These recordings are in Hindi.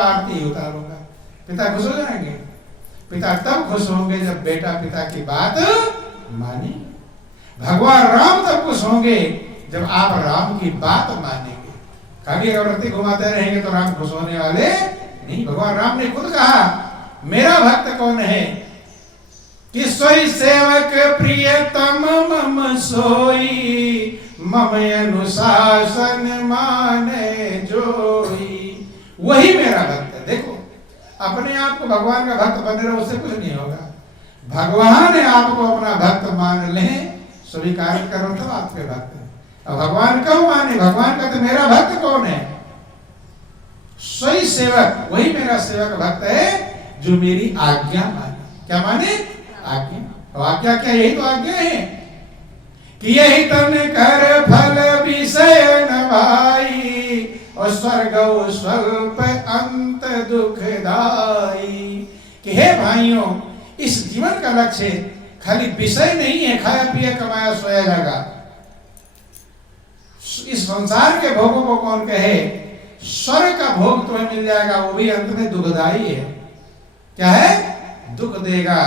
आरती उतारूंगा। पिता खुश हो जाएंगे। पिता तब खुश होंगे जब बेटा पिता की बात माने। भगवान राम तब खुश होंगे जब आप राम की बात मानेंगे। खाली अगरबत्ती घुमाते रहेंगे तो राम खुश होने वाले नहीं। भगवान राम ने खुद कहा, मेरा भक्त कौन है कि सोई सेवक प्रियतम मम सोई, मम अनुशासन माने जोई। वही मेरा भक्त है। देखो, अपने आप को भगवान का भक्त बने रहो, उससे कुछ नहीं होगा। भगवान आपको अपना भक्त मान ले, स्वीकार करो तो आपके भक्त है। अब भगवान कब माने? भगवान का तो मेरा भक्त कौन है? सोई सेवक, वही मेरा सेवक भक्त है जो मेरी आज्ञा माने। क्या माने? आज्ञा। तो आज्ञा क्या? यही तो आज्ञा है कि यही तन कर फल विषय न भाई, और स्वर्ग स्वल्प अंत दुखदाई। कि हे भाइयों, इस जीवन का लक्ष्य खाली विषय नहीं है, खाया पिया कमाया सोया जाएगा। इस संसार के भोगों को कौन कहे? स्वर्ग का भोग तुम्हें मिल जाएगा, वो भी अंत में दुखदाई है। क्या है? दुख देगा।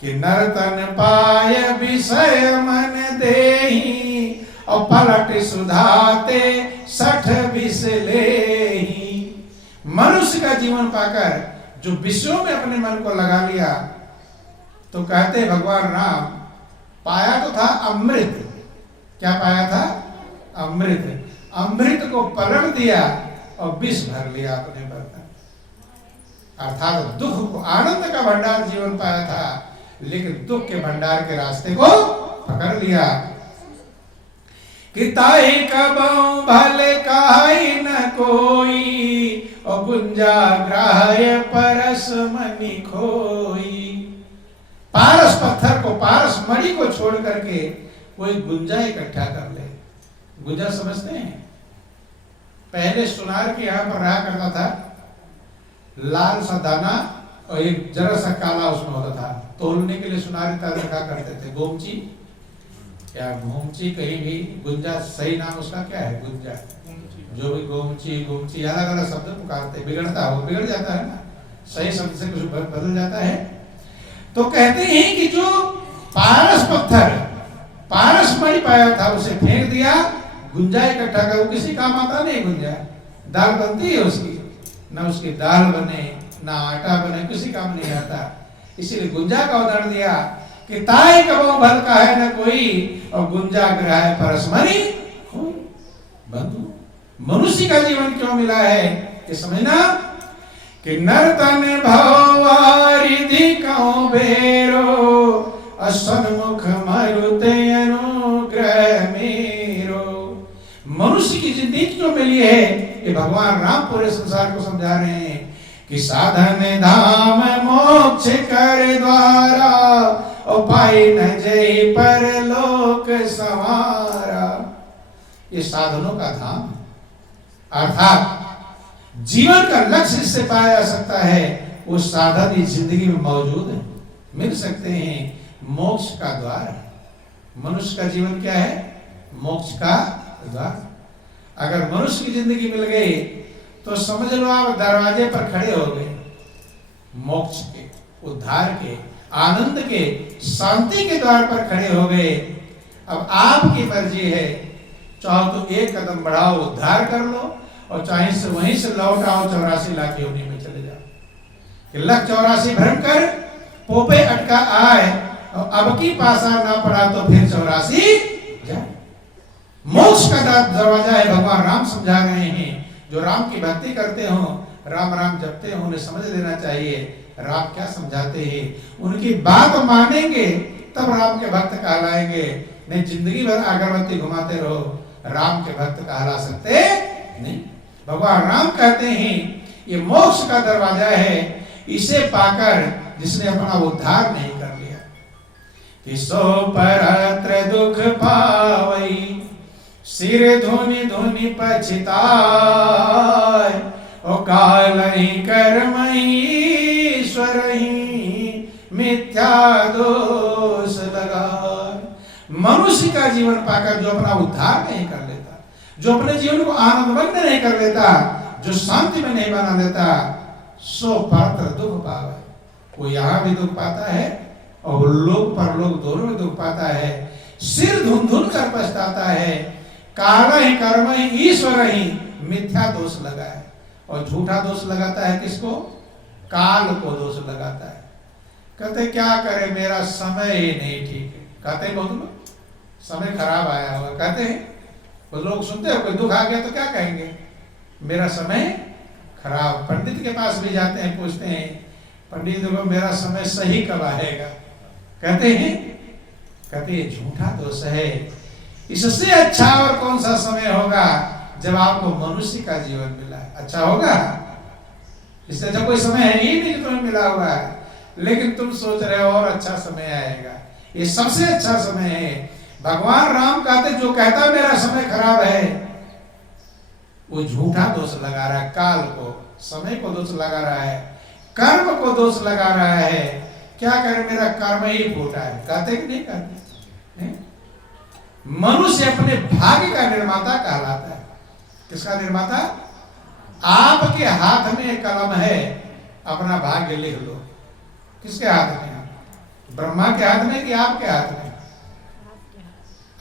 कि नर्तन पाय विषय मन देही, और पलट सुधाते 60 विष लेही। मनुष्य का जीवन पाकर जो विषयों में अपने मन को लगा लिया, तो कहते भगवान राम, पाया तो था अमृत। क्या पाया था? अमृत। अमृत को पलट दिया और विष भर लिया अपने बर्तन। अर्थात दुख को, आनंद का भंडार जीवन पाया था, लेकिन दुख के भंडार के रास्ते को पकड़ लिया। कि ताई कबहु भले काई न कोई, और गुंजा ग्राह्य परस मणि खोई। पारस पत्थर को, पारस मणि को छोड़ करके कोई गुंजा इकट्ठा कर ले। गुंजा समझते हैं? पहले सुनार के यहां पर रहा करता था, लाल सा दाना और एक जरा सा काला उसमें होता था। तोलने के लिए सुनार रखा करते थे। गोमची या घोमची, कहीं भी गुंजा, सही नाम उसका क्या है? गुंजा। जो भी गोमची गोमची अलग अलग शब्द पुकारते, बिगड़ता हो, बिगड़ जाता है ना, सही शब्द से कुछ बदल जाता है। तो कहते हैं कि जो पारस पत्थर, पारस मणि पाया था, उसे फेंक दिया, गुंजा इकट्ठा कर। वो किसी काम आता नहीं। गुंजा दाल बनती है उसकी, ना उसकी दाल बने ना आटा बने, किसी काम नहीं आता। इसीलिए गुंजा का उदाहरण दिया कि ताई कबहु भल काहे न कोई, और गुंजा ग्राह्य परस मणि खोई। बंधु, मनुष्य का जीवन क्यों मिला है कि समझना कि नर्तन भवरिधि कौ बेरो, असन्मुख मरुते अनुग्रह मेरो। मनुष्य की जिंदगी क्यों मिली है? ये भगवान राम पूरे संसार को समझा रहे हैं कि साधन धाम मोक्ष कर द्वारा, और पाई न जय पर लोक संवारा। ये साधनों का धाम है। अर्थात जीवन का लक्ष्य इससे पाया जा सकता है, वो साधन इस जिंदगी में मौजूद है, मिल सकते हैं। मोक्ष का द्वार है। मनुष्य का जीवन क्या है? मोक्ष का द्वार। अगर मनुष्य की जिंदगी मिल गई तो समझ लो आप दरवाजे पर खड़े हो गए, मोक्ष के, उद्धार के, आनंद के, शांति के द्वार पर खड़े हो गए। अब आपकी मर्जी है, चाहो तो एक कदम बढ़ाओ, उद्धार कर लो, और चाहे से वहीं से लौट आओ 84 लाख योनि में चले जाओ। लख 84 भ्रम कर पोपे अटका आए, और अब की पासा ना पड़ा तो फिर 84 जाए। मोक्ष का दरवाजा है, भगवान राम समझा रहे हैं। जो राम की भक्ति करते हो, राम राम जपते हो, उन्हें समझ लेना चाहिए राम क्या समझाते हैं। उनकी बात मानेंगे तब राम के भक्त कहलाएंगे। नहीं जिंदगी भर अगरबत्ती घुमाते रहो, राम के भक्त कहला सकते नहीं। भगवान राम कहते हैं ये मोक्ष का दरवाजा है, इसे पाकर जिसने अपना उद्धार नहीं कर लिया, कि सो परत्र दुख पावई, सिर धुनि धुनि पछताय, ओ कालहि कर्महि ईश्वरहि मिथ्या दोष लगाय। मनुष्य का जीवन पाकर जो अपना उद्धार नहीं कर लेता, जो अपने जीवन को आनंदमग्न नहीं कर लेता, जो शांति में नहीं बना देता सो परत्र दुख पावे। वो यहाँ भी दुख पाता है और लोक परलोक दोनों में दुख पाता है। सिर धुन धुन कर पछताता है। काल ही कर्म ही ईश्वर ही मिथ्या दोष लगाए। और झूठा दोष लगाता है किसको? काल को दोष लगाता है। कहते क्या करे, मेरा समय ही नहीं ठीक है। कहते हैं बहुत लोग समय खराब आया हुआ, कहते हैं वो लोग सुनते हो कोई दुख आ गया तो क्या कहेंगे, मेरा समय खराब। पंडित के पास भी जाते हैं, पूछते हैं पंडित देखो मेरा समय सही कब आएगा, कहते हैं झूठा दोष है। इससे अच्छा और कौन सा समय होगा जब आपको मनुष्य का जीवन मिला है? अच्छा होगा? इससे अच्छा कोई समय है ही नहीं जो तुम्हें मिला हुआ है, लेकिन तुम सोच रहे हो और अच्छा समय आएगा। ये सबसे अच्छा समय है। भगवान राम कहते जो कहता मेरा समय खराब है वो झूठा दोष लगा रहा है। काल को, समय को दोष लगा रहा है, कर्म को दोष लगा रहा है। क्या करे, मेरा कर्म ही फूटा है। कहते कि नहीं कहते? मनुष्य अपने भाग्य का निर्माता कहलाता है। किसका निर्माता? आपके हाथ में कलम है, अपना भाग्य लिख लो। किसके हाथ में? ब्रह्मा के हाथ में कि आपके हाथ में?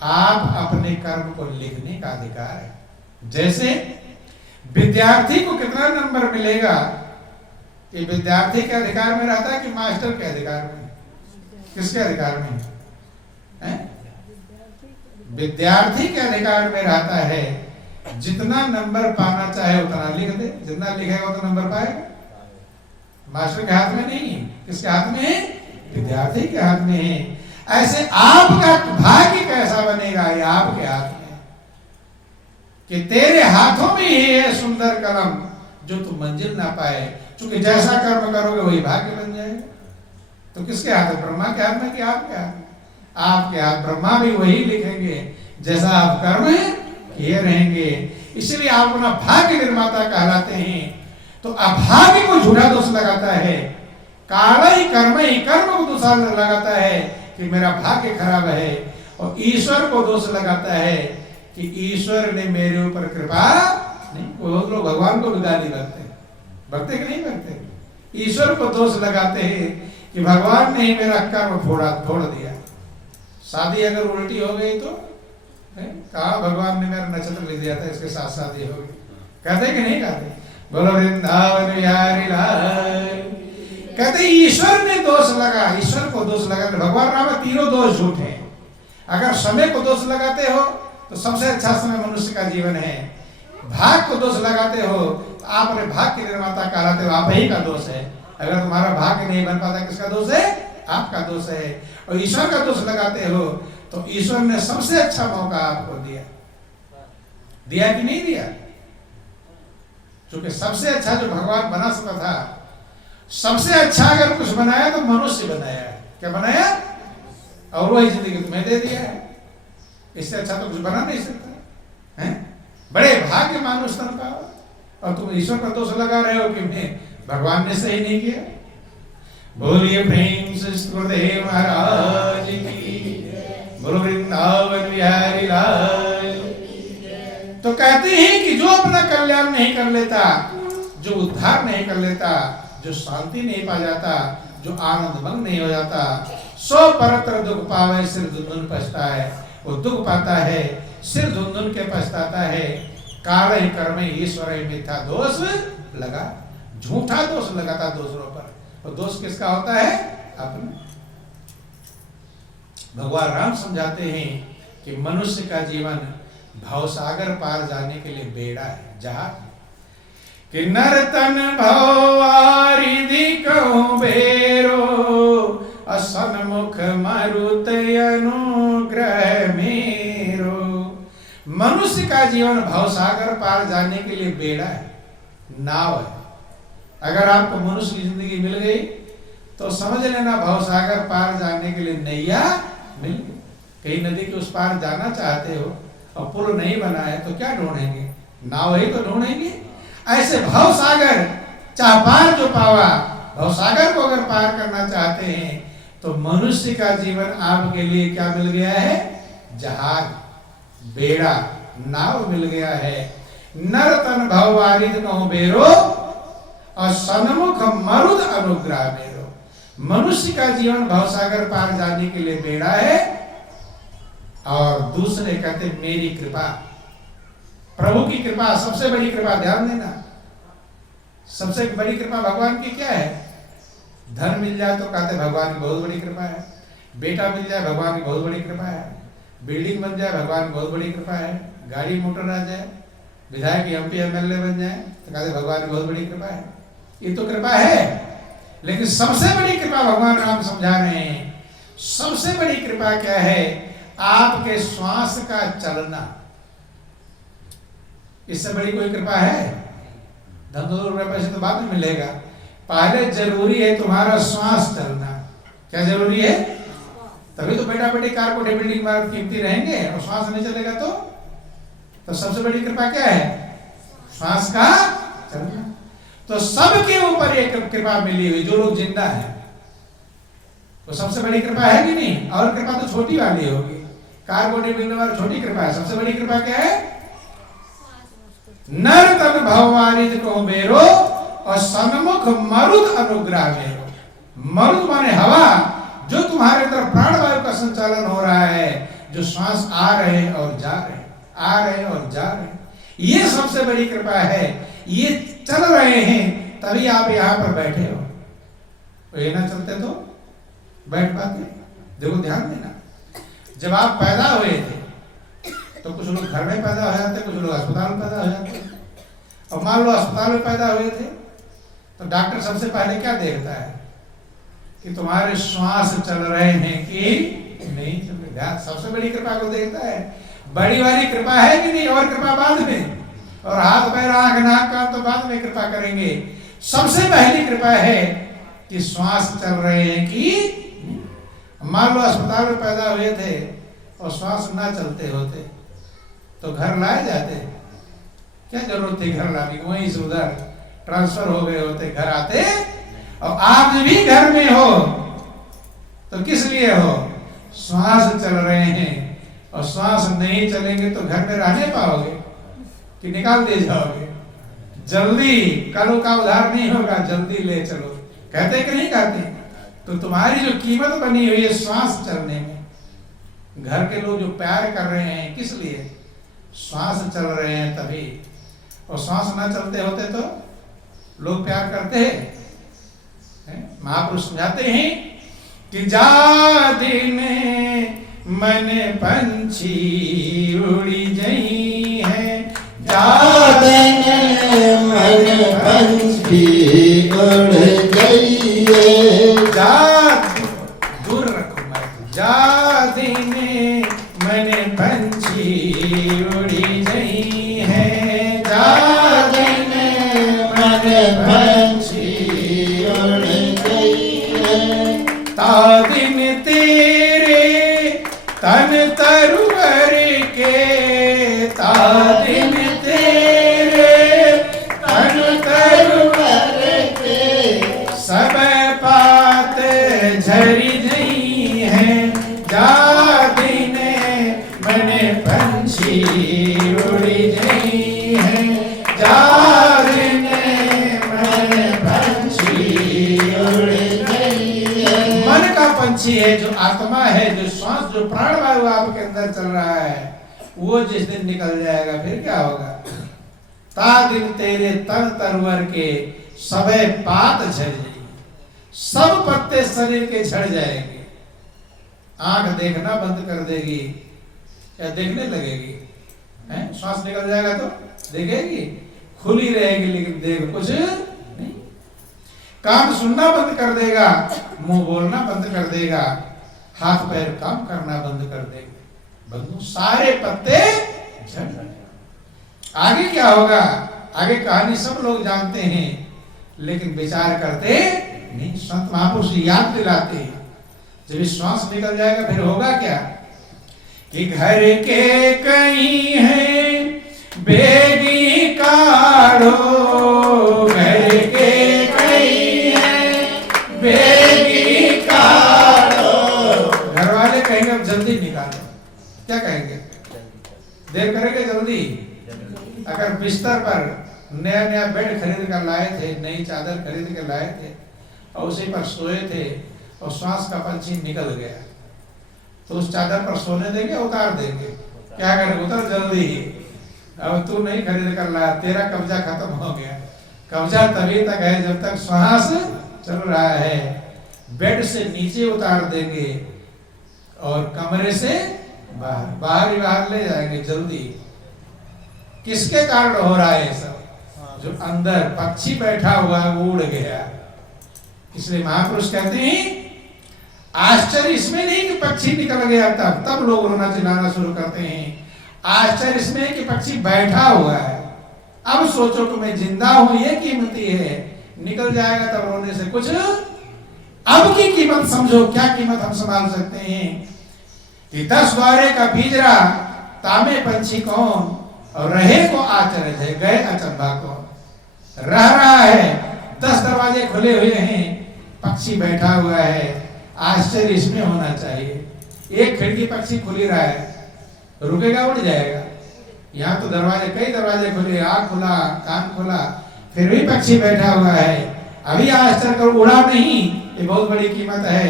आप अपने कर्म को लिखने का अधिकार है। जैसे विद्यार्थी को कितना नंबर मिलेगा ये विद्यार्थी के अधिकार में रहता है कि मास्टर के अधिकार में? किसके अधिकार में है? विद्यार्थी के अधिकार में रहता है। जितना नंबर पाना चाहे उतना लिख दे, जितना लिखेगा उतना नंबर पाएगा। मास्टर के हाथ में नहीं है। किसके हाथ में है? विद्यार्थी के हाथ में है। ऐसे आपका भाग्य कैसा बनेगा? ये आपके हाथ में कि तेरे हाथों में ही है सुंदर कलम जो तुम मंजिल ना पाए। क्योंकि जैसा कर्म करोगे वही भाग्य बन जाएगा। तो किसके हाथ है? ब्रह्मा के हाथ में कि आपके हाथ में? आपके हाथ। ब्रह्मा भी वही लिखेंगे जैसा आप कर्म किए रहेंगे। इसलिए आप अपना भाग्य निर्माता कहलाते हैं। तो अभाग्य को झूठा दोष लगाता है, काल ही कर्म को दोष लगाता है कि मेरा भाग्य खराब है, और ईश्वर को दोष लगाता है कि ईश्वर ने मेरे ऊपर कृपा नहीं। बहुत लोग भगवान को भी गाली करते हैं, भक्ति कि नहीं करते? ईश्वर को दोष लगाते हैं कि भगवान ने ही मेरा कर्म फोड़ दिया। शादी अगर उल्टी हो गई तो कहा भगवान ने मेरा नक्षत्र लिख दिया था, इसके साथ शादी हो गई। कहते कि नहीं कहते? बोलो वृंदावन बिहारी लाल। कहते ईश्वर ने दोष लगा, ईश्वर को दोष लगा। भगवान राम में तीनों दोष झूठे हैं। अगर समय को दोष लगाते हो तो सबसे अच्छा समय मनुष्य का जीवन है। भाग को दोष लगाते हो तो आप अपने भाग के निर्माता कहलाते हो, आप ही का दोष है। अगर तुम्हारा भाग्य नहीं बन पाता किसका दोष है? आपका दोष है। और ईश्वर का दोष लगाते हो तो ईश्वर ने सबसे अच्छा मौका आपको दिया कि नहीं दिया? क्योंकि सबसे अच्छा जो भगवान बना सकता था, सबसे अच्छा अगर कुछ बनाया तो मनुष्य बनाया है। क्या बनाया? और वही जिंदगी तुम्हें दे दिया है। इससे अच्छा तो कुछ बना नहीं सकता है। बड़े भाग्य मानुष तन पाओ, और तुम ईश्वर का दोष लगा रहे हो कि मैं भगवान ने सही नहीं किया। बोलिए प्रेम से गुरुदेव महाराज की, बोलो वृंदावन बिहारी लाल। तो कहते हैं कि जो अपना कल्याण नहीं कर लेता, जो उद्धार नहीं कर लेता, जो शांति नहीं पा जाता, जो आनंद भंग नहीं हो जाता, सो परत्र दुख पावे सिर धुंधुन पछताए। वो दुख पाता है, सिर धुंधुन के पछताता है। काल ही कर्म ईश्वर ही मिथ्या दोष लगा, झूठा दोष लगाता दूसरों पर। और दोष किसका होता है? अपना। भगवान राम समझाते हैं कि मनुष्य का जीवन भवसागर पार जाने के लिए बेड़ा है, जहाज। कि नर्तन भवारिधि कहूं बेरो, असन्मुख मरुत अनुग्रह मेरो। मनुष्य का जीवन भवसागर पार जाने के लिए बेड़ा है, नाव है। अगर आपको मनुष्य की जिंदगी मिल गई तो समझ लेना भवसागर पार जाने के लिए नैया मिल गई। कहीं नदी के उस पार जाना चाहते हो और पुल नहीं बना है तो क्या ढूंढेंगे? नाव ही तो ढूंढेंगे। ऐसे भवसागर चाह पार जो पावा, भवसागर को अगर पार करना चाहते हैं तो मनुष्य का जीवन आपके लिए क्या मिल गया है? जहाज, बेड़ा, नाव मिल गया है। नर तन भव वारिद कहूं बेरो और सन्मुख मरुद अनुग्रह मेरो। मनुष्य का जीवन भवसागर पार जाने के लिए बेड़ा है, और दूसरे कहते मेरी कृपा, प्रभु की कृपा सबसे बड़ी कृपा। ध्यान देना, सबसे बड़ी कृपा भगवान की क्या है? धन मिल जाए तो कहते भगवान की बहुत बड़ी कृपा है, बेटा मिल जाए भगवान की बहुत बड़ी कृपा है, बिल्डिंग बन जाए भगवान की बहुत बड़ी कृपा है, गाड़ी मोटर आ जाए, विधायक एमपी एमएलए बन जाए तो कहते भगवान की बहुत बड़ी कृपा है। ये तो कृपा है, लेकिन सबसे बड़ी कृपा भगवान राम समझा रहे हैं। सबसे बड़ी कृपा क्या है? आपके श्वास का चलना। इससे बड़ी कोई कृपा है? धन दो रुपए पैसे तो बाद में मिलेगा, पहले जरूरी है तुम्हारा श्वास चलना। क्या जरूरी है? तभी तो बेटा बेटी कार को बिल्डिंग में कीमती रहेंगे, और श्वास नहीं चलेगा तो सबसे बड़ी कृपा क्या है? श्वास का चलना। तो सबके ऊपर एक कृपा मिली हुई, जो लोग जिंदा है, तो सबसे बड़ी कृपा है कि नहीं? और कृपा तो छोटी वाली होगी, कार को मिलने वाली छोटी कृपा है। सबसे बड़ी कृपा क्या है? नर तन भव वारिद कहूं बेरो और सन्मुख मरुद अनुग्रह मेरो। मरुद माने हवा, जो तुम्हारे अंदर प्राणवायु का संचालन हो रहा है, जो श्वास आ रहे हैं और जा रहे हैं, आ रहे हैं और जा रहे हैं, ये सबसे बड़ी कृपा है। ये चल रहे हैं तभी आप यहाँ पर बैठे हो, तो ये ना चलते तो बैठ पाते। देखो ध्यान देना, जब आप पैदा हुए थे तो कुछ लोग घर में पैदा हो जाते, कुछ लोग अस्पताल में पैदा हो जाते। और मान लो अस्पताल में पैदा हुए थे तो डॉक्टर सबसे पहले क्या देखता है कि तुम्हारे श्वास चल रहे हैं कि नहीं चल रहे। सबसे बड़ी कृपा को देखता है। बड़ी वाली कृपा है कि नहीं? और कृपा बाद में, और हाथ पैर आंख नाक कान तो बाद में कृपा करेंगे। सबसे पहली कृपा है कि श्वास चल रहे हैं कि। मान लो अस्पताल में पैदा हुए थे और श्वास ना चलते होते तो घर लाए जाते? क्या जरूरत थी घर लाने की? वहीं से उधर ट्रांसफर हो गए होते, घर आते। और आप भी घर में हो तो किस लिए हो? श्वास चल रहे हैं, और श्वास नहीं चलेंगे तो घर में रहने पाओगे कि निकाल दिए जाओगे? जल्दी कल का उधार नहीं होगा, जल्दी ले चलो, कहते कि नहीं कहते? तो तुम्हारी जो कीमत बनी हुई है श्वास चलने में, घर के लोग जो प्यार कर रहे हैं किस लिए? श्वास चल रहे हैं तभी। और श्वास ना चलते होते तो लोग प्यार करते हैं? महापुरुष समझाते हैं कि जा दिन मन पंछी उड़ी जई है, जा दिन मन पंछी उड़ गई है। जा दूर रखो मैं, जा दिन मन पंछी उड़ी जई है, जा दिन मन पंछी उड़ गई है। ता दिन तेरे तन तरुवर के, ता दिन तेरे तन तरुवर के, सब पात झरी नहीं है, जा दिन मन पंछी उड़ी नहीं है, जा दिन मन पंछी उड़ गई है। मन का पंछी है, जो आत्मा है, जो श्वास, जो प्राणवायु आपके अंदर चल रहा है, वो जिस दिन निकल जाएगा फिर क्या होगा? ता दिन तेरे तन तरवर के सबे पात झड़ जाएगी, सब पत्ते शरीर के झड़ जाएंगे। आंख देखना बंद कर देगी, क्या देखने लगेगी? हैं? श्वास निकल जाएगा तो देखेगी, खुली रहेगी लेकिन देख कुछ नहीं। कान सुनना बंद कर देगा, मुंह बोलना बंद कर देगा, हाथ पैर काम करना बंद कर देगा। बंधु सारे पत्ते झड़ जाएंगे। आगे क्या होगा? आगे कहानी सब लोग जानते हैं, लेकिन विचार करते नहीं। संत महापुरुष याद दिलाते हैं, जब श्वास निकल जाएगा फिर होगा क्या? कि घर के कहीं है बेगी काढ़ो, घर के कहीं है बेगी काढ़ो। घर वाले कहेंगे अब जल्दी निकालो, क्या कहेंगे? देर करेंगे जल्दी? अगर बिस्तर पर नया नया बेड खरीद कर लाए थे, नई चादर खरीद कर लाए थे और उसी पर सोए थे और श्वास का पंछी निकल गया, तो उस चादर पर सोने देंगे, उतार देंगे? क्या करें? उतर जल्दी ही। अब तू नहीं खरीद कर लाया, तेरा कब्जा खत्म हो गया। कब्जा तभी तक है जब तक श्वास चल रहा है। बेड से नीचे उतार देंगे और कमरे से बाहर ही बाहर ले जाएंगे जल्दी। किसके कारण हो रहा है सब? जो अंदर पक्षी बैठा हुआ है वो उड़ गया। इसलिए महापुरुष कहते हैं आश्चर्य इसमें नहीं कि पक्षी निकल गया तब लोग रोना चिल्लाना शुरू करते हैं। आश्चर्य इसमें कि पक्षी बैठा हुआ है। अब सोचो कि मैं जिंदा हूं, ये कीमती है, निकल जाएगा तब रोने से कुछ। अब की कीमत समझो, क्या कीमत हम संभाल सकते हैं कि 10 द्वारे का पिंजरा, तामे पंछी कौन, और रहे को आचरज है, गए अचंभा कौन। रह रहा है, 10 दरवाजे खुले हुए हैं, पक्षी बैठा हुआ है, आश्चर्य इसमें होना चाहिए। एक खिड़की पक्षी खुली रहा है, रुकेगा, उड़ जाएगा। यहाँ तो दरवाजे, कई दरवाजे खुले, आँख खुला, कान खुला, फिर भी पक्षी बैठा हुआ है। अभी आश्चर्य कर उड़ा नहीं, ये बहुत बड़ी कीमत है।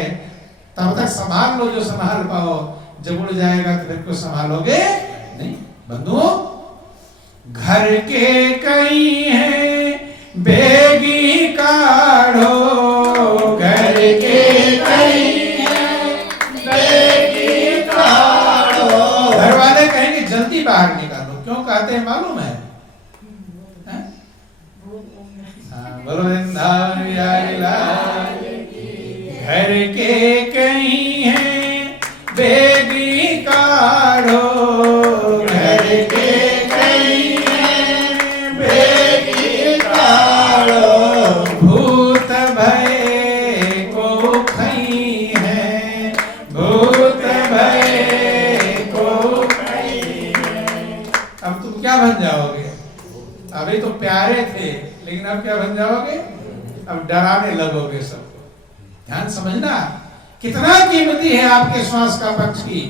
तब तक संभाल लो जो संभाल पाओ, जब उड़ जाएगा तो फिर कुछ संभालोगे नहीं। बंधुओं, घर के कई हैं बेगी काढ़ो, घर के कई हैं बेगी काढ़ो। घर वाले कहेंगे जल्दी बाहर निकालो, क्यों कहते हैं मालूम है? बोलो वृंदावन बिहारी लाल। घर के कई हैं बेगी काढ़ो, घर के कई हैं बेगी काढ़ो। भूत भय को खई है, भूत भय को खई है। अब तुम क्या बन जाओगे? अभी तो प्यारे थे, लेकिन अब क्या बन जाओगे? अब डराने लगोगे सबको। ध्यान समझना, कितना कीमती है आपके श्वास का पक्षी,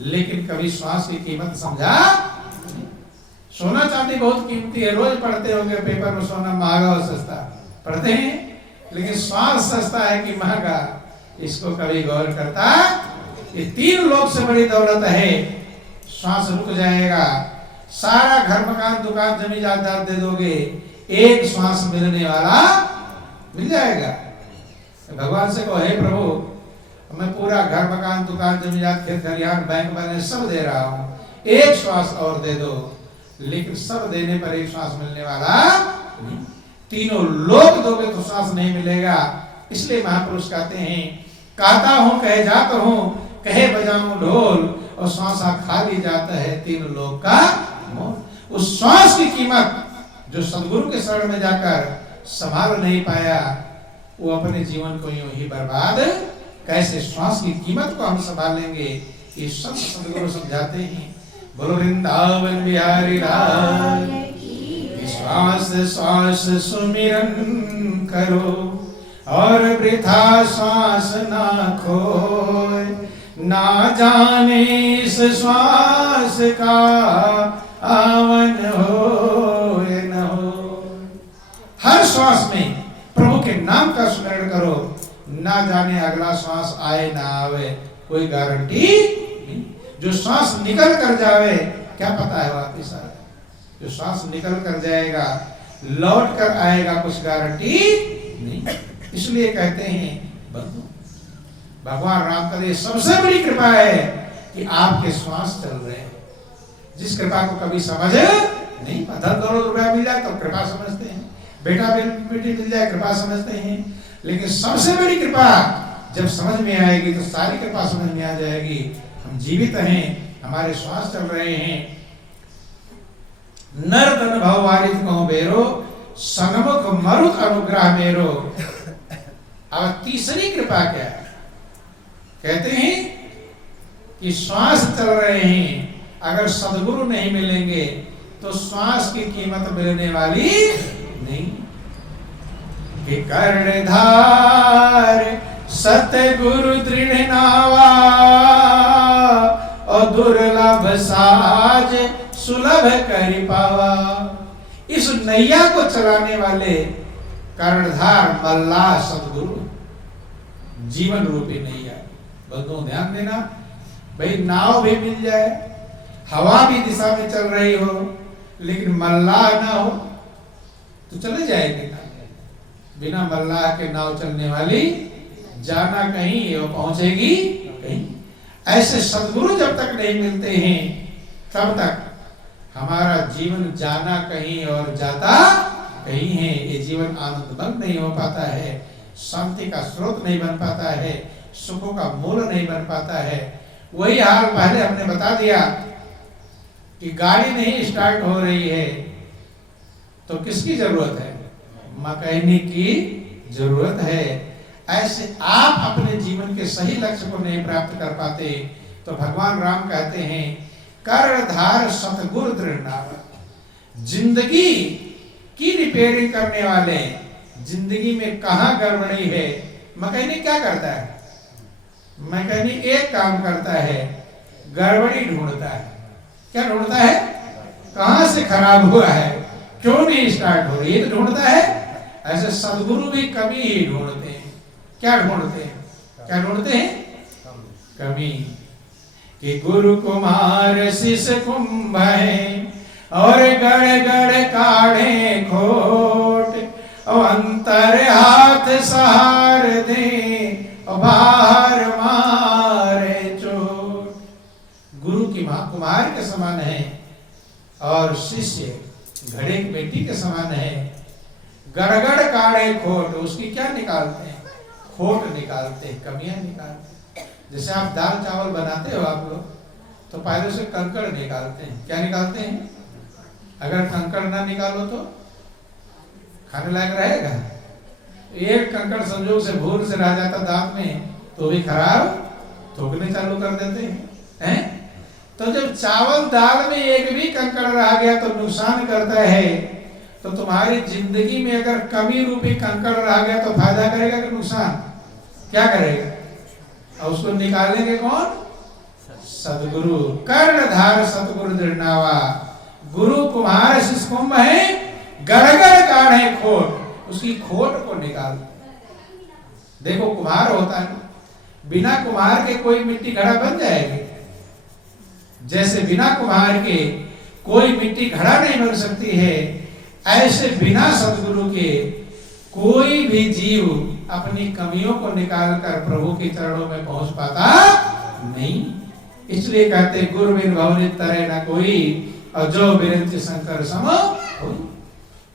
लेकिन कभी श्वास की कीमत समझा? सोना चांदी बहुत कीमती है, रोज पढ़ते होंगे पेपर में, सोना महंगा और सस्ता पढ़ते हैं, लेकिन श्वास सस्ता है कि महंगा, इसको कभी गौर करता? ये 3 लोग से बड़ी दौलत है। श्वास रुक जाएगा, सारा घर मकान दुकान जमी जायदाद दे दोगे, एक श्वास मिलने वाला मिल जाएगा। भगवान से कहो, हे प्रभु मैं पूरा घर मकान दुकान जमीन खेत खलिहान बैंक बैलेंस सब दे रहा हूँ, एक श्वास और दे दो। लेकिन सब देने पर एक श्वास मिलने वाला नहीं। 3 लोग दोगे तो श्वास नहीं मिलेगा। इसलिए महापुरुष कहते हैं, कहता हूँ कहे जाता हूँ, कहे बजाऊं ढोल, और श्वास खाली जाता है 3 लोग का मोल। उस श्वास की कीमत जो सदगुरु के शरण में जाकर संभाल नहीं पाया, वो अपने जीवन को यूं ही बर्बाद। कैसे श्वास की कीमत को हम संभालेंगे, ये सब सदगुरु समझाते हैं। बोलो वृंदावन बिहारी लाल। श्वास श्वास सुमिरन करो और वृथा श्वास ना खोए, ना जाने इस श्वास का आवन हो न हो। हर श्वास में प्रभु के नाम का स्मरण करो, ना जाने अगला श्वास आए ना आवे, कोई गारंटी नहीं। जो श्वास निकल कर जावे क्या पता है वापिस आए, जो श्वास निकल कर जाएगा लौट कर आएगा कुछ गारंटी नहीं। इसलिए कहते हैं बंधु, भगवान राम का ये सबसे बड़ी कृपा है कि आपके श्वास चल रहे हैं। जिस कृपा को कभी समझ नहीं, धन दौलत रुपया मिल जाए तो कृपा समझते हैं, बेटा बेटी मिल जाए कृपा समझते हैं, लेकिन सबसे बड़ी कृपा जब समझ में आएगी तो सारी कृपा समझ में आ जाएगी। हम जीवित हैं, हमारे श्वास चल रहे हैं। नर तन भव वारित कहो बेरो, सनमुख मरुत अनुग्रह मेरो। अब तीसरी कृपा क्या है? कहते हैं कि श्वास चल रहे हैं, अगर सदगुरु नहीं मिलेंगे तो श्वास की कीमत मिलने वाली नहीं। कि कर्णधार सतगुरु दृढ़ नावा, और दुर्लभ साज सुलभ करि पावा। इस नैया को चलाने वाले कर्णधार मल्लाह सदगुरु, जीवन रूपी नैया। बंधुओं ध्यान देना, भाई नाव भी मिल जाए, हवा भी दिशा में चल रही हो, लेकिन मल्लाह ना हो तो चले जाएगी ना। बिना मल्लाह के नाव चलने वाली जाना कहीं और पहुंचेगी कहीं। ऐसे सदगुरु जब तक नहीं मिलते हैं तब तक हमारा जीवन जाना कहीं और जाता कहीं है। ये जीवन आनंदमय नहीं हो पाता है, शांति का स्रोत नहीं बन पाता है, सुखों का मूल नहीं बन पाता है। वही हाल पहले हमने बता दिया कि गाड़ी नहीं स्टार्ट हो रही है तो किसकी जरूरत है? मैकेनिक की जरूरत है। ऐसे आप अपने जीवन के सही लक्ष्य को नहीं प्राप्त कर पाते तो भगवान राम कहते हैं कर्णधार सतगुरु दृढ़। जिंदगी की रिपेयरिंग करने वाले, जिंदगी में कहां गड़बड़ी है, मैकेनिक क्या करता है? मैकेनिक एक काम करता है, गड़बड़ी ढूंढता है। क्या ढूंढता है? कहां से खराब हुआ है, क्यों नहीं स्टार्ट हो रही है, तो ढूंढता है। ऐसे सदगुरु भी कमी ही ढूंढते हैं। क्या ढूंढते हैं? क्या ढूंढते हैं? कमी। कि गुरु कुमार शिष कुंभ है और गड़ गड़ काढ़े खोट, और अंतर हाथ सहार दे और बाहर मारे चोट। गुरु की मां कुमार के समान है और शिष्य घड़े की बेटी के समान है। गड़गड़ काढ़े खोट, उसकी क्या निकालते हैं? खोट निकालते हैं, कमियां निकालते हैं। जैसे आप दाल चावल बनाते हो आप लोग, तो पहले से कंकड़ निकालते हैं। क्या निकालते हैं? अगर कंकड़ ना निकालो तो खाने लायक रहेगा? एक कंकड़ संजोग से भूल से रह जाता दांत में तो भी खराब थूकने चालू कर देते हैं। तो जब चावल दाल में एक भी कंकड़ रह गया तो नुकसान करता है। तो तुम्हारी जिंदगी में अगर कमी रूपी कंकड़ रह गया तो फायदा करेगा कि नुकसान? क्या करेगा? और उसको निकालेंगे कौन? सदगुरु। कर्णधार सतगुरु दृढ़नावा। गुरु कुम्हार शिष कुंभ है, गड़गड़ काढ़े खोट, उसकी खोट को निकाल। देखो कुम्हार होता है, बिना कुम्हार के कोई मिट्टी घड़ा बन जाएगी? जैसे बिना कुम्हार के कोई मिट्टी घड़ा नहीं बन सकती है, ऐसे बिना सदगुरु के कोई भी जीव अपनी कमियों को निकालकर प्रभु के चरणों में पहुंच पाता नहीं। इसलिए कहते गुरु बिन भवनित तरह न कोई, और जो बिरंच शंकर सम होई।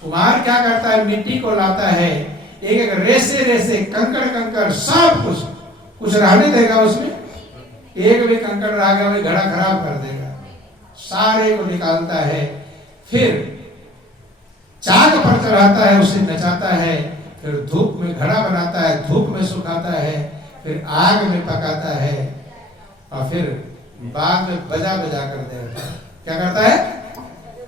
कुम्हार क्या करता है? मिट्टी को लाता है, एक एक रेसे रेसे कंकड़ कंकड़ सब कुछ रहने देगा उसमें? एक भी कंकड़ रह गया वही घड़ा खराब कर देगा। सारे को निकालता है, फिर चाक पर चढ़ाता है, उसे नचाता है, फिर धूप में घड़ा बनाता है, धूप में सुखाता है, फिर आग में पकाता है, और फिर बाद में बजा बजा कर देता है। क्या करता है?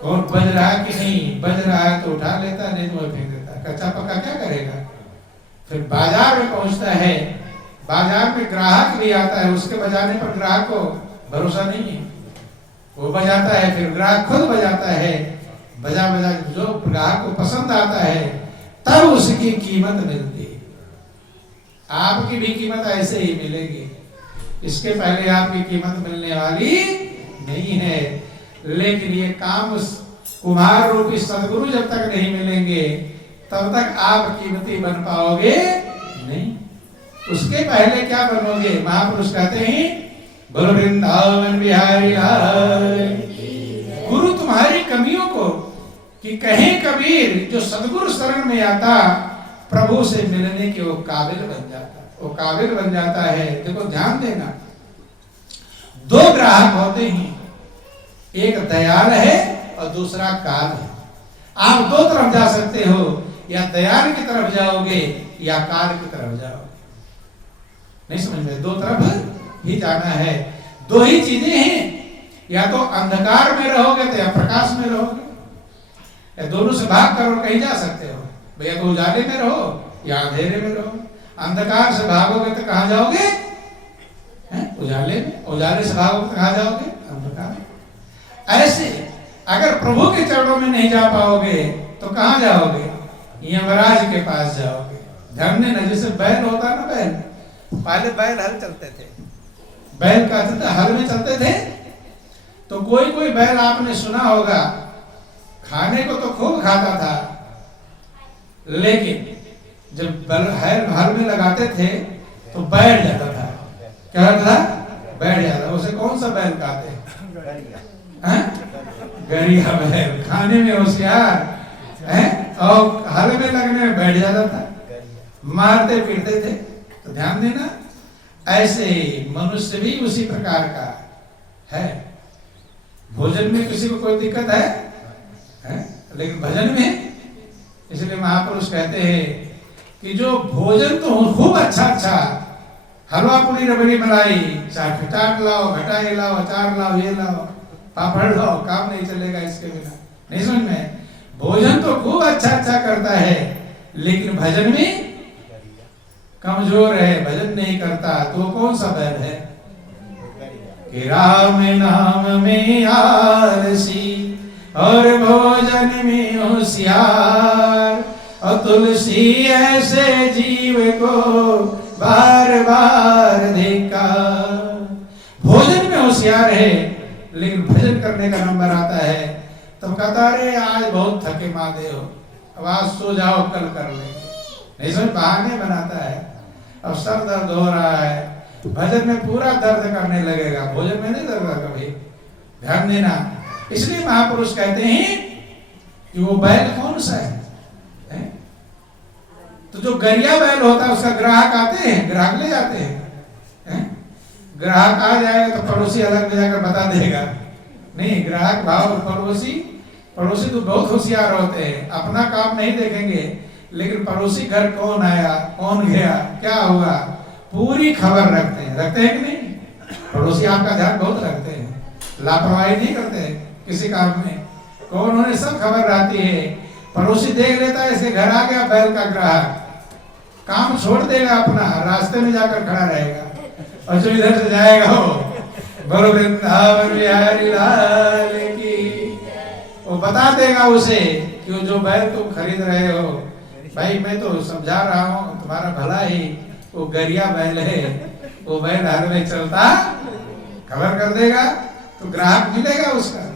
कौन बज रहा है कि नहीं, बज रहा है तो उठा लेता है, नहीं तो वह फेंक देता है। कच्चा पक्का क्या करेगा? फिर बाजार में पहुंचता है, बाजार में ग्राहक भी आता है, उसके बजाने पर ग्राहक को भरोसा नहीं है, वो बजाता है, फिर ग्राहक खुद बजाता है, बजा बजा जो ग्राहक को पसंद आता है तब उसकी कीमत मिलती है। आपकी भी कीमत ऐसे ही मिलेगी, इसके पहले आपकी कीमत मिलने वाली नहीं है। लेकिन ये काम उस कुम्हार रूपी सदगुरु जब तक नहीं मिलेंगे तब तक आप कीमती बन पाओगे नहीं। उसके पहले क्या बनोगे? महापुरुष कहते हैं बोलो वृंदावन बिहारी लाल। गुरु तुम्हारी कमियों को, कि कहें कबीर जो सदगुरु शरण में आता प्रभु से मिलने के वो काबिल बन जाता, वो काबिल बन जाता है। देखो ध्यान देना, दो ग्राहक होते हैं, एक दयाल है और दूसरा काल है। आप दो तरफ जा सकते हो, या दयाल की तरफ जाओगे या काल की तरफ जाओगे। नहीं समझ में? दो तरफ ही जाना है। दो ही चीजें हैं, या तो अंधकार में रहोगे तो या प्रकाश में रहोगे, या दोनों से भाग कर कहीं जा सकते हो। भैया तो उजाले में रहो या अंधेरे में रहो। अंधकार से भागोगे तो कहां जाओगे? उजाले में। उजाले से भागोगे तो कहां जाओगे? अंधकार। ऐसे अगर प्रभु के चरणों में नहीं जा पाओगे तो कहाँ जाओगे? यमराज के पास जाओगे। ध्यान देना, जैसे बैल होता ना, बैल पहले बैल हल चलते थे, बैल का हल में चलते थे। तो कोई कोई बैल आपने सुना होगा, खाने को तो खूब खाता था, लेकिन जब हल में लगाते थे तो बैठ जाता था। क्या होता था? बैठ जाता। उसे कौन सा बैल कहते हैं? गरिया बैल। खाने में होशियार है और हल में लगने में बैठ जाता था, मारते पीटते थे। तो ध्यान देना, ऐसे मनुष्य भी उसी प्रकार का है। भोजन में किसी को कोई दिक्कत है? लेकिन भजन में, इसलिए महापुरुष कहते हैं कि जो भोजन तो खूब अच्छा अच्छा, हलवा पूरी रबड़ी मलाई, चाट लाओ, खटाई लाओ, अचार लाओ, ये लाओ, पापड़ लाओ, काम नहीं चलेगा इसके बिना। नहीं समझ में? भोजन तो खूब अच्छा अच्छा करता है, लेकिन भजन में कमजोर है, भजन नहीं करता, तो कौन सा बैल है? कि राम नाम में आलसी और भोजन में होशियार, और तुलसी ऐसे जीव को बार बार देखा। भोजन में होशियार है, लेकिन भजन करने का नंबर आता है तब कहता अरे आज बहुत थके मादे हो, अब आज सो जाओ, कल कर लेंगे। नहीं समझ? बहाने बनाता है। अब सर दर्द हो रहा है, भजन में पूरा दर्द करने लगेगा, भोजन में नहीं दर्द कभी। ध्यान देना, इसलिए महापुरुष कहते हैं कि वो बैल कौन सा है? तो जो गरिया बैल होता है उसका ग्राहक आते हैं, ग्राहक ले जाते हैं। ग्राहक आ जाएगा तो पड़ोसी अलग में जाकर बता देगा। नहीं, ग्राहक भाव पड़ोसी तो बहुत होशियार होते हैं, अपना काम नहीं देखेंगे, लेकिन पड़ोसी घर कौन आया, कौन गया, क्या हुआ, पूरी खबर रखते हैं कि नहीं? पड़ोसी आपका ध्यान बहुत रखते हैं, लापरवाही नहीं करते किसी काम में, कौन उन्हें सब खबर रहती है। पड़ोसी देख लेता है इसके घर आ गया बैल का ग्राहक, काम छोड़ देगा अपना, रास्ते में जाकर खड़ा रहेगा, और जो इधर से जाएगा बोलो वृंदावन बिहारी लाल की, वो बता देगा उसे कि जो बैल तुम खरीद रहे हो, भाई मैं तो समझा रहा हूँ तुम्हारा भला ही, वो गरिया बैल है, वो बैल हर में चलता, खबर कर देगा तो ग्राहक मिलेगा उसका।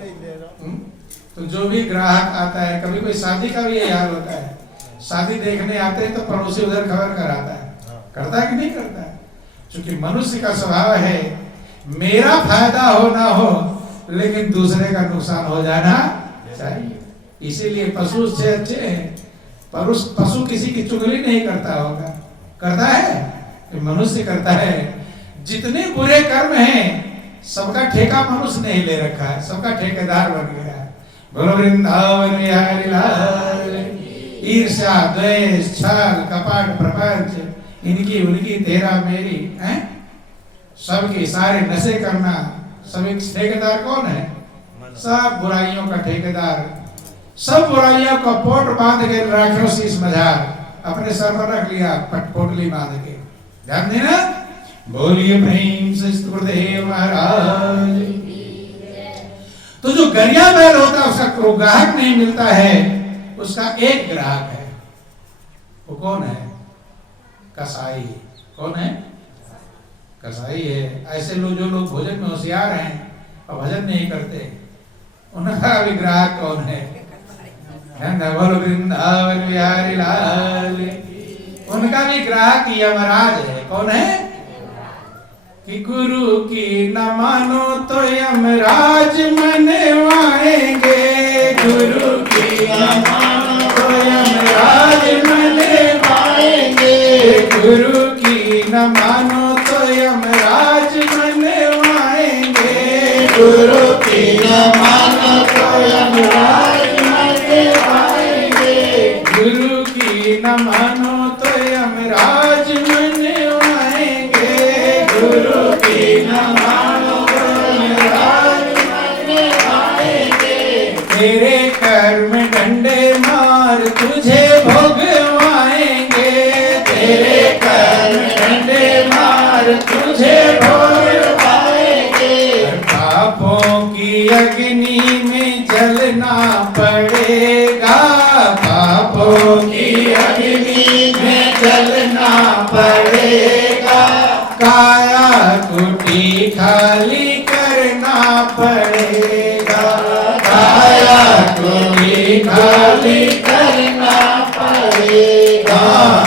तो जो भी ग्राहक आता है, कभी कोई शादी का भी हाल होता है, शादी देखने आते हैं तो पड़ोसी उधर खबर कराता है, करता है कि नहीं करता है? क्योंकि मनुष्य का स्वभाव है मेरा फायदा हो ना हो, लेकिन दूसरे का नुकसान हो जाना चाहिए। इसीलिए पशु से अच्छे हैं। पशु किसी की चुगली नहीं करता होगा, करता है? मनुष्य करता है। जितने बुरे कर्म हैं सबका ठेका मनुष्य ने ले रखा है, सबका ठेकेदार बन गया है। बोलो वृंदावन बिहारी लाल। ईर्ष्या, द्वेष, छल, कपट, प्रपंच, इनकी उनकी तेरा मेरी, हैं? सबके सारे नशे करना, सभी ठेकेदार कौन है? सब बुराइयों का ठेकेदार। सब बुराइयों का पोट बांध के राखो शीश मजार, अपने सर पर रख लिया पोटली बांध के। ध्यान देना, बोलिए प्रेम से गुरुदेव महाराज। तो जो गरिया बैल होता है उसका ग्राहक नहीं मिलता है, उसका एक ग्राहक है। वो कौन है? कसाई। कौन है? कसाई है। ऐसे लोग जो लोग भोजन में होशियार हैं और भजन नहीं करते, उनका भी ग्राहक कौन है? बोलो वृंदावन बिहारी लाल। उनका भी ग्राहक यमराज है। कौन है? कि गुरु की न मानो तो यमराज मनवाएंगे, गुरु की न मानो तो यमराज मनवाएंगे, गुरु की न मानो तो यमराज मनवाएंगे, गुरु की न मानो तो यमराज मनवाएंगे, गुरु की न मानो तो यमराज मनवाएंगे, गुरु की न मानो तो यमराज मनवाएंगे। तेरे कर्म डंडे मार तुझे भोगवाएंगे, तेरे कर्म डंडे मार तुझे भोगवाएंगे। पापों की अग्नि में जलना पड़ेगा, करना पड़ेगा, काया कुटी खाली करना पड़ेगा, काया कुटी खाली करना पड़ेगा,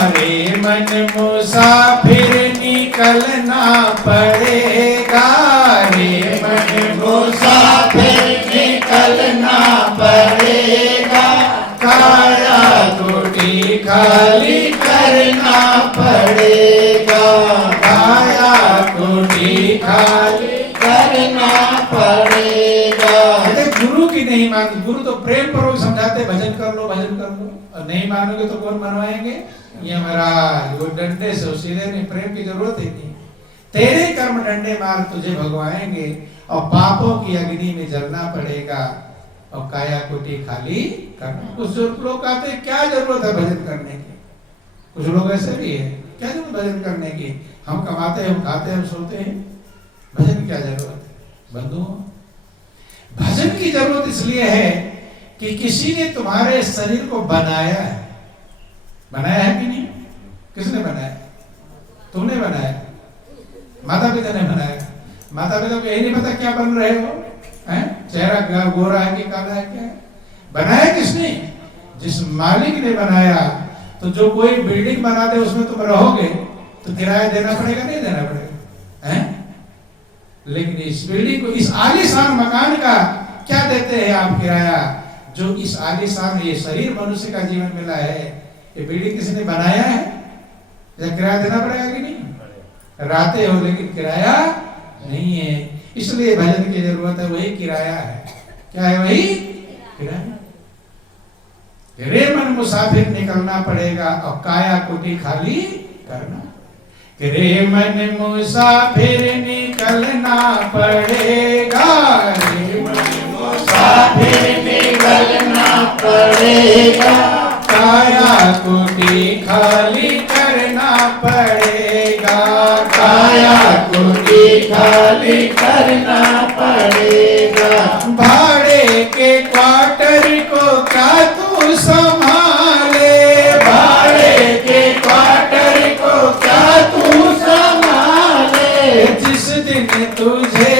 रे मन मुसाफिर निकलना पड़ेगा, रे मन मुसाफिर निकलना पड़ेगा, काया कुटी खाली करना पड़ेगा, काया कुटी खाली। करना पड़ेगा। अरे गुरु की नहीं मान, गुरु तो प्रेम पूर्वक समझाते भजन कर लो भजन कर लो, और नहीं मानोगे तो कौन मनवाएंगे? ये महाराज वो डंडे से सीधे नहीं, प्रेम की जरूरत ही नहीं। तेरे कर्म डंडे मार तुझे भगवाएंगे और पापों की अग्नि में जलना पड़ेगा और काया कुटी खाली करना। कुछ लोग कहते हैं क्या जरूरत है भजन करने की, कुछ लोग ऐसे भी है क्या जरूरत भजन करने की, हम कमाते हैं हम खाते हैं हम सोते हैं, भजन क्या जरूरत है? बंधुओं भजन की जरूरत इसलिए है कि किसी ने तुम्हारे शरीर को बनाया है। बनाया है कि नहीं? किसने बनाया? तुमने बनाया, माता पिता ने बनाया। माता पिता को यही नहीं पता क्या बन रहे हो, हैं? चेहरा गोरा है कि काला है, क्या है? बनाया किसने? जिस मालिक ने बनाया। तो जो कोई बिल्डिंग बना दे उसमें तुम रहोगे तो किराया देना पड़ेगा नहीं देना पड़ेगा, हैं? लेकिन इस बिल्डिंग को, इस आलीशान मकान का क्या देते हैं आप किराया? जो इस आलीशान ये शरीर मनुष्य का जीवन मिला है, ये बिल्डिंग किसी ने बनाया है? या किराया देना पड़ेगा कि नहीं? रहते हो लेकिन किराया नहीं है, इसलिए भजन की जरूरत है, वही किराया है। क्या है वही? किराया। रे मन मुसाफिर निकलना पड़ेगा और काया कुटी खाली करना। रे मन मुसाफिर निकलना पड़ेगा, रे मन मुसाफिर निकलना पड़ेगा, काया कुटी खाली करना पड़ेगा, काया कुटी खाली करना पड़ेगा। भाड़े के क्वार्टर को क्या तू संभाले, भाड़े के क्वार्टर को क्या तू संभाले, जिस दिन तुझे